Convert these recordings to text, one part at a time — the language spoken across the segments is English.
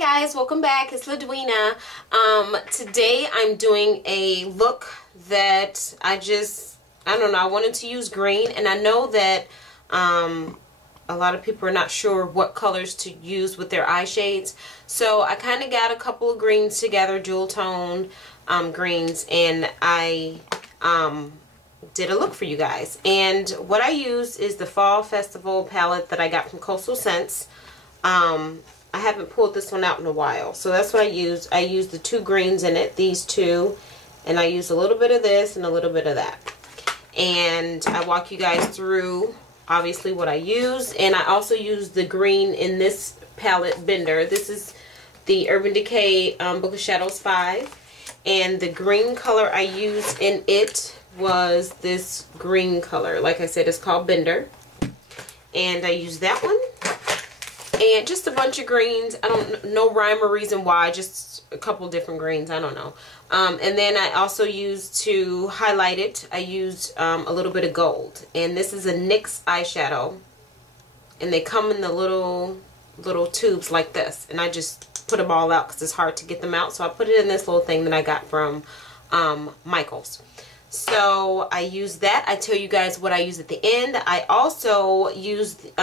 guys, welcome back. It's LaDwina. Today I'm doing a look that I don't know, I wanted to use green, and I know that a lot of people are not sure what colors to use with their eye shades. So I kind of got a couple of greens together, dual tone greens, and I did a look for you guys. And what I used is the Fall Festival palette that I got from Coastal Scents. I haven't pulled this one out in a while, so that's what I used. I used the two greens in it, these two, and I used a little bit of this and a little bit of that. And I walk you guys through obviously what I used, and I also used the green in this palette Bender. This is the Urban Decay Book of Shadows 5, and the green color I used in it was this green color. Like I said, it's called Bender, and I used that one. And just a bunch of greens. I don't know rhyme or reason why, just a couple different greens. I don't know. And then I also used, to highlight it, I used a little bit of gold. And this is a NYX eyeshadow. And they come in the little tubes like this. And I just put them all out because it's hard to get them out. So I put it in this little thing that I got from Michael's. So I used that. I tell you guys what I used at the end. I also used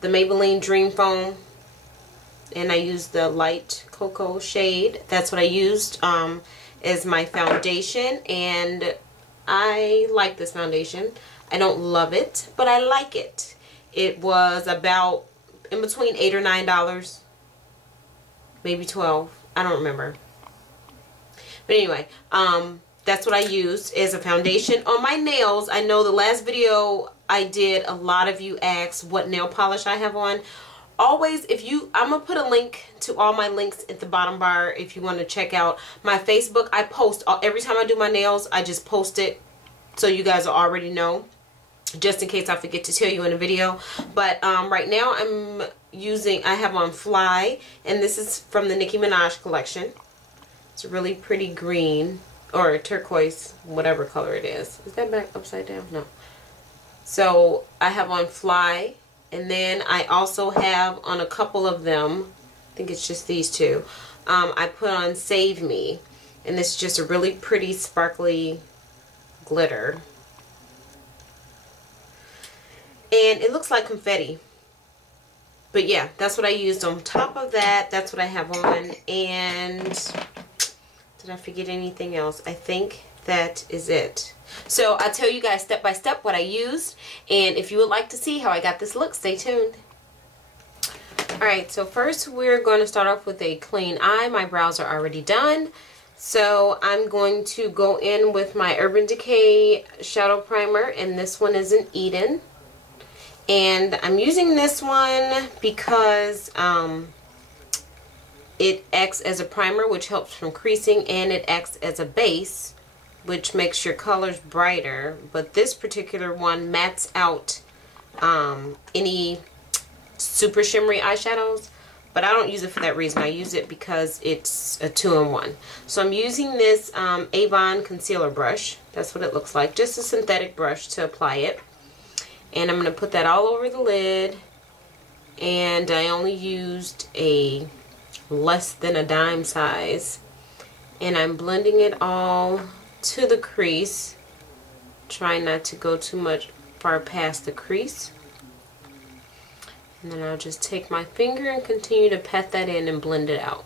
the Maybelline Dream Foam, and I used the light cocoa shade. That's what I used as my foundation, and I like this foundation. I don't love it, but I like it. It was about in between $8 or $9, maybe 12. I don't remember. But anyway, that's what I used as a foundation. On my nails, I know the last video I did, a lot of you asked what nail polish I have on. Always, I'm going to put a link to all my links at the bottom bar if you want to check out my Facebook. I post, every time I do my nails, I just post it so you guys will already know, just in case I forget to tell you in a video. But right now I have on Fly, and this is from the Nicki Minaj collection. It's a really pretty green, or turquoise, whatever color it is. Is that back upside down? No. So I have on Fly, and then I also have on a couple of them, I think it's just these two, I put on Save Me, and this is just a really pretty sparkly glitter. And it looks like confetti. But yeah, that's what I used on top of that. That's what I have on. And did I forget anything else? I think that is it. So I'll tell you guys step by step what I used, and if you would like to see how I got this look, stay tuned. Alright, so first we're going to start off with a clean eye. My brows are already done, so I'm going to go in with my Urban Decay Shadow Primer, and this one is an Eden. And I'm using this one because it acts as a primer, which helps from creasing, and it acts as a base, which makes your colors brighter. But this particular one mattes out any super shimmery eyeshadows, but I don't use it for that reason. I use it because it's a 2-in-1. So I'm using this Avon concealer brush. That's what it looks like, just a synthetic brush to apply it. And I'm going to put that all over the lid, and I only used a less than a dime size, and I'm blending it all to the crease. Try not to go too much far past the crease, and then I'll just take my finger and continue to pat that in and blend it out.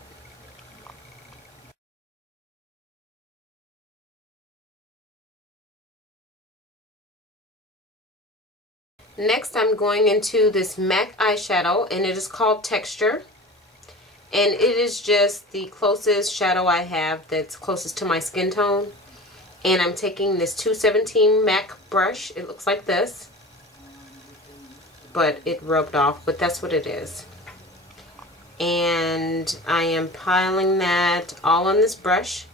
Next, I'm going into this MAC eyeshadow, and it is called Texture. And it is just the closest shadow I have that's closest to my skin tone. And I'm taking this 217 MAC brush. It looks like this, but it rubbed off, but that's what it is. And I am piling that all on this brush,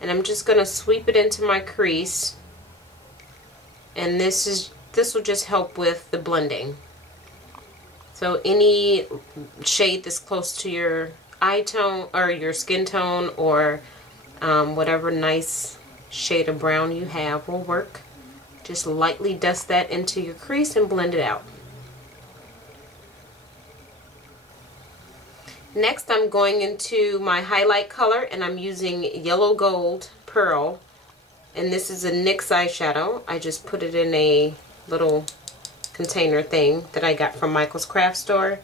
and I'm just going to sweep it into my crease. And this will just help with the blending. So any shade that's close to your eye tone or your skin tone, or whatever nice shade of brown you have will work. Just lightly dust that into your crease and blend it out. Next, I'm going into my highlight color, and I'm using Yellow Gold Pearl. And this is a NYX eyeshadow. I just put it in a little container thing that I got from Michael's Craft Store.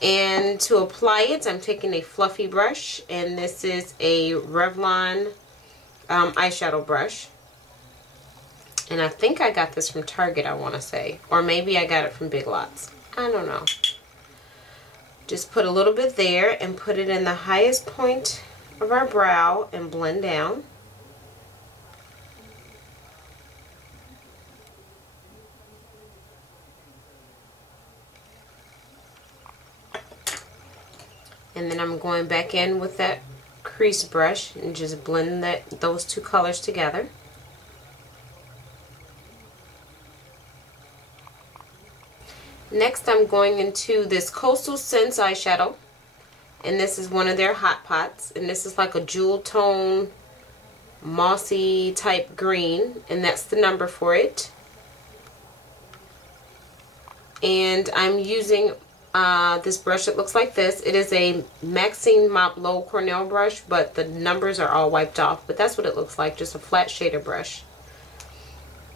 And to apply it, I'm taking a fluffy brush, and this is a Revlon eyeshadow brush. And I think I got this from Target, I want to say. Or maybe I got it from Big Lots. I don't know. Just put a little bit there and put it in the highest point of our brow and blend down. And then I'm going back in with that crease brush and just blend those two colors together. Next, I'm going into this Coastal Scents eyeshadow, and this is one of their hot pots, and this is like a jewel tone mossy type green, and that's the number for it. And I'm using this brush that looks like this. It is a Maxine Mop Low Cornell brush, but the numbers are all wiped off, but that's what it looks like, just a flat shader brush.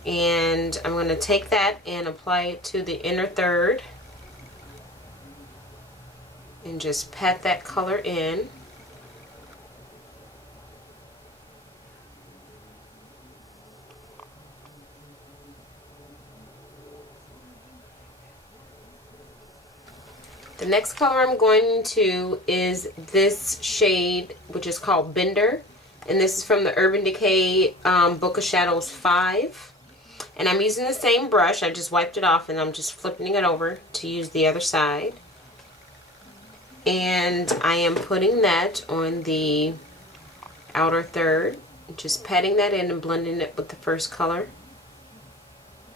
And I'm going to take that and apply it to the inner third and just pat that color in. The next color I'm going to is this shade, which is called Bender, and this is from the Urban Decay Book of Shadows 5. And I'm using the same brush. I just wiped it off and I'm just flipping it over to use the other side. And I am putting that on the outer third, just patting that in and blending it with the first color.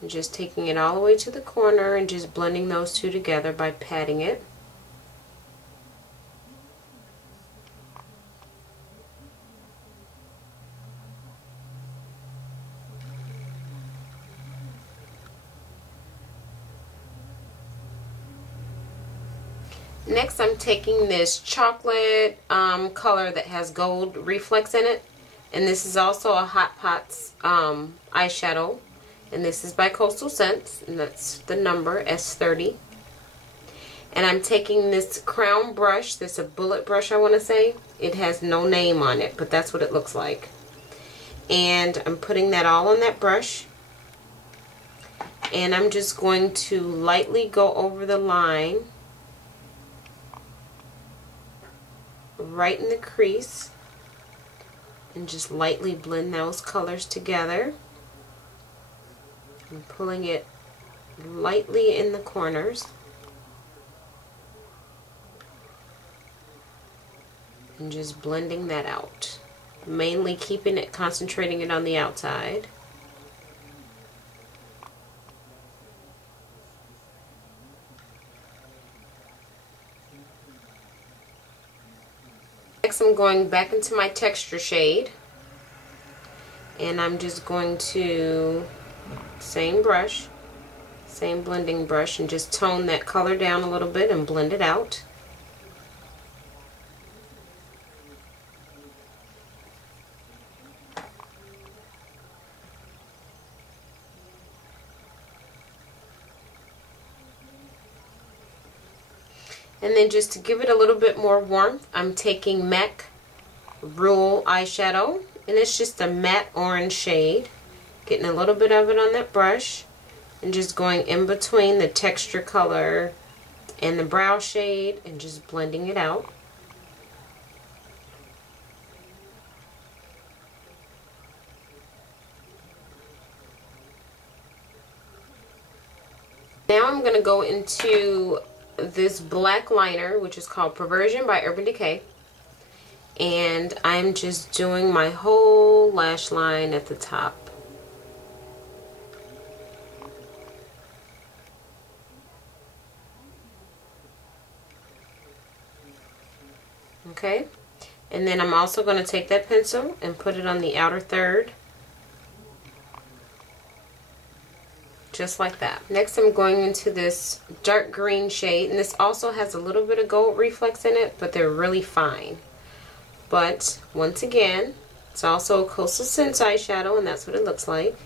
And just taking it all the way to the corner and just blending those two together by patting it. Next, I'm taking this chocolate color that has gold reflex in it, and this is also a Hot Pots eyeshadow, and this is by Coastal Scents, and that's the number S30. And I'm taking this crown brush, this is a bullet brush I want to say. It has no name on it, but that's what it looks like. And I'm putting that all on that brush, and I'm just going to lightly go over the line right in the crease and just lightly blend those colors together. I'm pulling it lightly in the corners and just blending that out, mainly keeping it, concentrating it on the outside. Next, I'm going back into my texture shade, and I'm just going to, same brush, same blending brush, and just tone that color down a little bit and blend it out. And then just to give it a little bit more warmth, I'm taking MAC Rule eyeshadow, and it's just a matte orange shade. Getting a little bit of it on that brush and just going in between the texture color and the brow shade and just blending it out. Now I'm going to go into this black liner, which is called Perversion by Urban Decay, and I'm just doing my whole lash line at the top. Okay, and then I'm also going to take that pencil and put it on the outer third just like that. Next I'm going into this dark green shade, and this also has a little bit of gold reflex in it, but they're really fine. But once again, it's also a Coastal Scents eyeshadow, and that's what it looks like.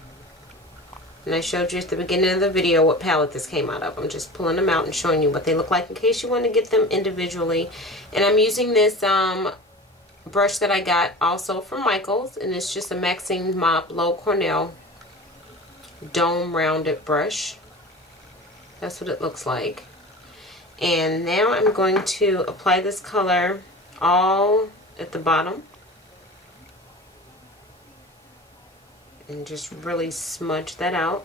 And I showed you at the beginning of the video what palette this came out of. I'm just pulling them out and showing you what they look like in case you want to get them individually. And I'm using this brush that I got also from Michaels, and it's just a Maxine Mop Low Cornell dome rounded brush. That's what it looks like. And now I'm going to apply this color all at the bottom and just really smudge that out.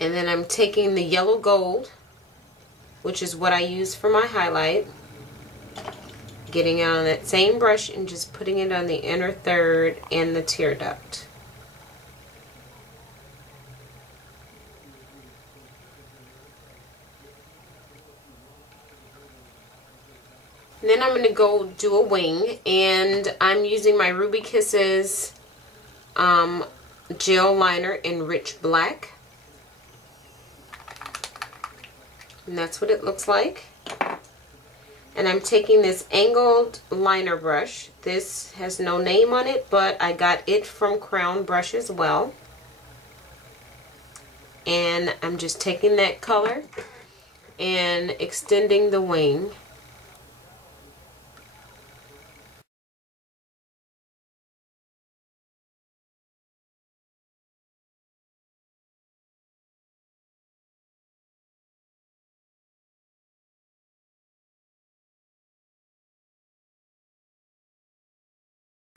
And then I'm taking the yellow gold, which is what I use for my highlight, getting it on that same brush and just putting it on the inner third and the tear duct. And then I'm going to go do a wing, and I'm using my Ruby Kisses gel liner in Rich Black. And that's what it looks like. And I'm taking this angled liner brush. This has no name on it, but I got it from Crown Brush as well. And I'm just taking that color and extending the wing.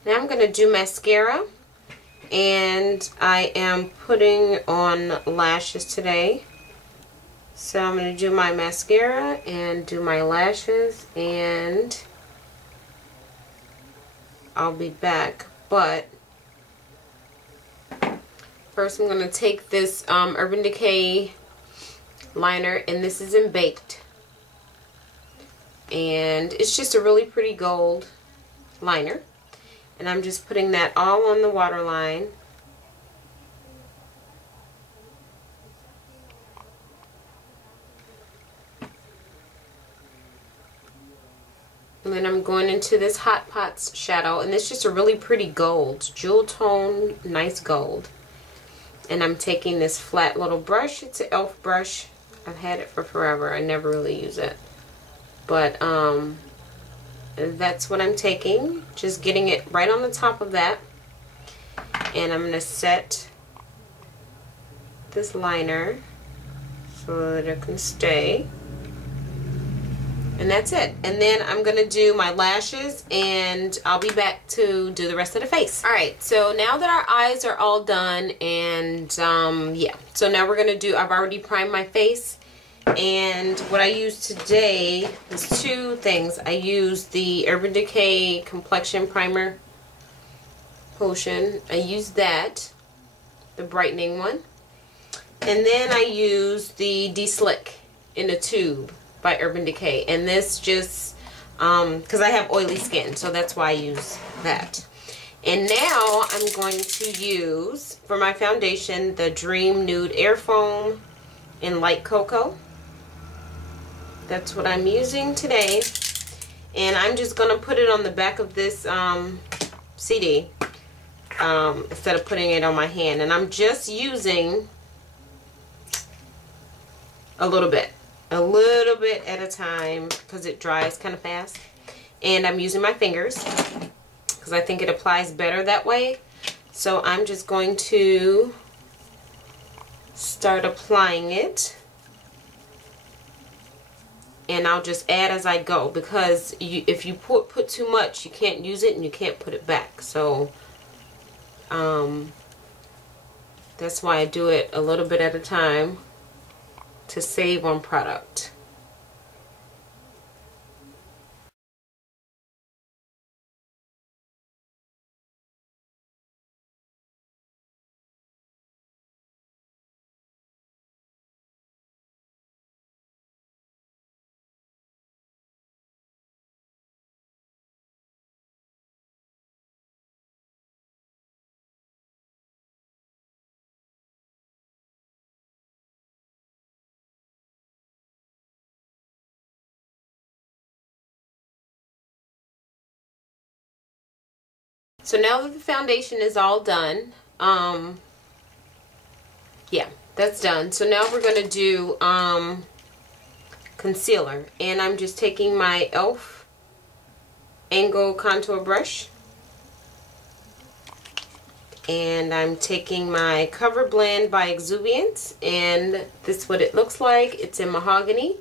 Now I'm going to do mascara, and I am putting on lashes today. So I'm going to do my mascara and do my lashes, and I'll be back. But first I'm going to take this Urban Decay liner, and this is in Baked. And it's just a really pretty gold liner. And I'm just putting that all on the waterline. And then I'm going into this Hot Pots shadow, and it's just a really pretty gold, jewel tone, nice gold. And I'm taking this flat little brush. It's an e.l.f. brush. I've had it for forever. I never really use it. But that's what I'm taking, just getting it right on the top of that. And I'm going to set this liner so that it can stay. And that's it. And then I'm going to do my lashes, and I'll be back to do the rest of the face. Alright, so now that our eyes are all done, and yeah, so now we're going to do, I've already primed my face. And what I used today is two things. I used the Urban Decay Complexion Primer Potion. I used that, the brightening one. And then I used the De-Slick in a tube by Urban Decay. And this just, because I have oily skin, so that's why I use that. And now I'm going to use, for my foundation, the Dream Nude Air Foam in Light Cocoa. That's what I'm using today, and I'm just going to put it on the back of this CD instead of putting it on my hand. And I'm just using a little bit at a time because it dries kind of fast. And I'm using my fingers because I think it applies better that way. So I'm just going to start applying it. And I'll just add as I go, because if you put too much, you can't use it and you can't put it back. So that's why I do it a little bit at a time to save on product. So now that the foundation is all done, yeah, that's done. So now we're going to do concealer. And I'm just taking my e.l.f. Angle Contour Brush. And I'm taking my Cover Blend by Exuviance, and this is what it looks like. It's in mahogany,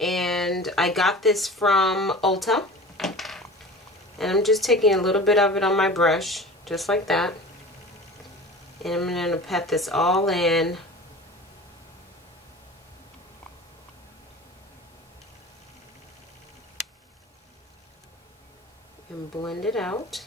and I got this from Ulta. And I'm just taking a little bit of it on my brush, just like that. And I'm going to pat this all in. And blend it out.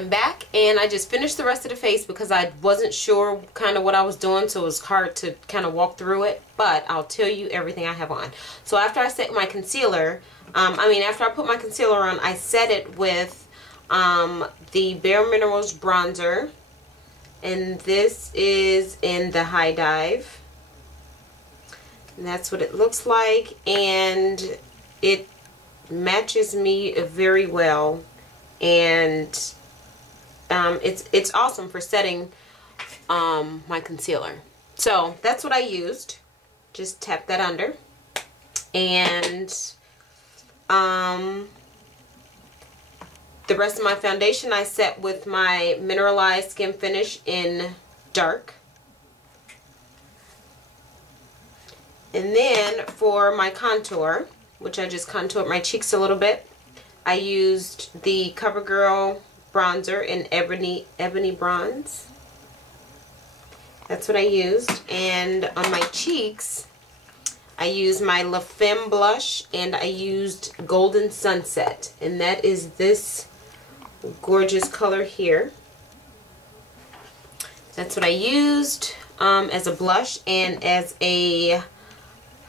I'm back, and I just finished the rest of the face because I wasn't sure kind of what I was doing, so it was hard to kind of walk through it, but I'll tell you everything I have on. So after I set my concealer, after I put my concealer on, I set it with the Bare Minerals bronzer, and this is in the High Dive, and that's what it looks like, and it matches me very well, and it's awesome for setting my concealer. So that's what I used. Just tap that under. And the rest of my foundation I set with my Mineralized Skin Finish in dark. And then for my contour, which I just contoured my cheeks a little bit, I used the CoverGirl bronzer in ebony bronze. That's what I used. And on my cheeks, I used my La Femme blush, and I used Golden Sunset, and that is this gorgeous color here. That's what I used as a blush, and as a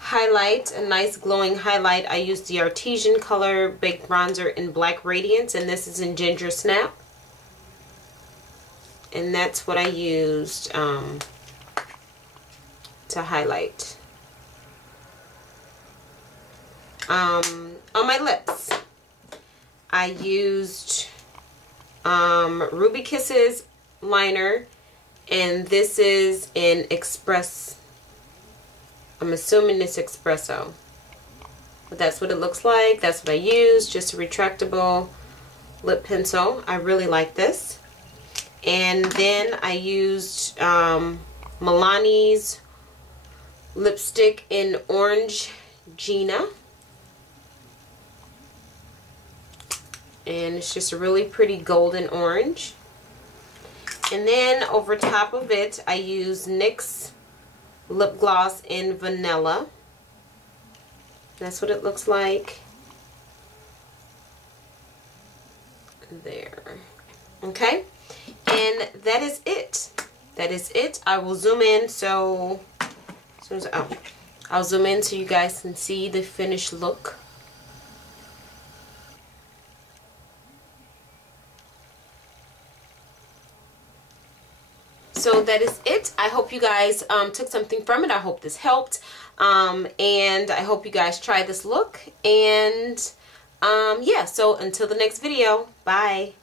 highlight, a nice glowing highlight, I used the Artesian Color Baked Bronzer in Black Radiance, and this is in Ginger Snap. And that's what I used to highlight. On my lips, I used Ruby Kisses liner, and this is in Express. I'm assuming it's Espresso, but that's what it looks like. That's what I used, just a retractable lip pencil. I really like this. And then I used Milani's lipstick in Orange Gina, and it's just a really pretty golden orange. And then over top of it, I used NYX lip gloss in Vanilla. That's what it looks like. There. Okay. And that is it. That is it. I will zoom in so as soon as I'll zoom in so you guys can see the finished look. So that is it. I hope you guys took something from it. I hope this helped. And I hope you guys try this look. And yeah, so until the next video, bye.